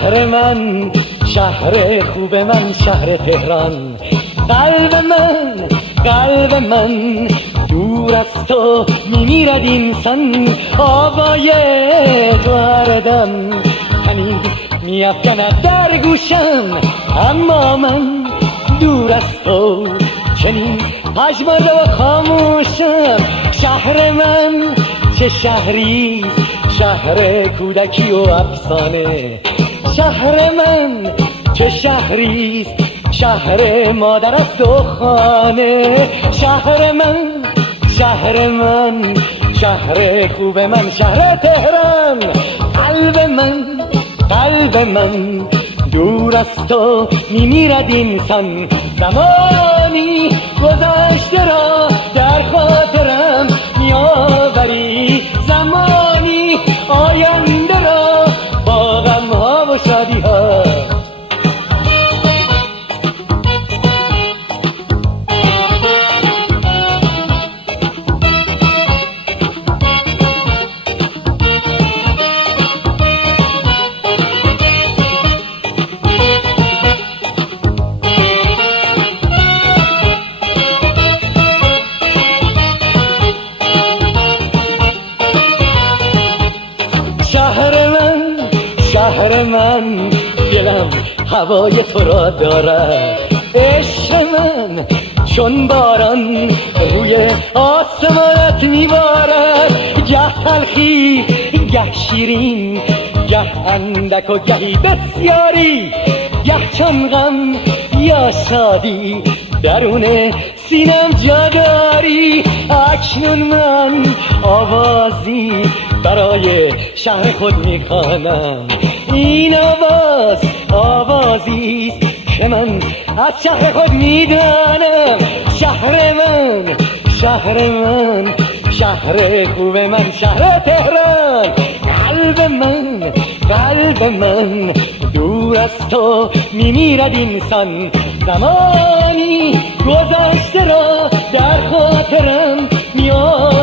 شهر من، شهر خوب من، شهر تهران. قلب من دور از تو میمیرد اینسان. آوای تو هر دم همین میافکند در گوشم، اما من دور از تو چنین پژمرده و خاموشم. شهر من چه شهری، شهر کودکی و افسانه. شهر من چه شهری، شهر مادر است و خانه. شهر من، شهر من، شهر خوب من، شهر تهران. قلب من دور از تو میمیرد اینسان. زمانی گذشته را در خاطرم میآوری، زمانی آینده را با غم ها و شادی ها. شهر من دلم هوای تو را دارد. عشق من چون باران روی آسمانت میبارد. گه تلخی گه شیرین، گه اندک و گهی بسیاری، گه چون غم یا شادی درون سینم جا داری. اکنون من آوازی برای شهر خود میخوانم. این آوازیست که من از شهر خود میدانم. شهر من، شهر من، شهر خوب من، شهر تهران. قلب من دور از تو میمیرد اینسان. زمانی گذشته را در خاطرم میآورد.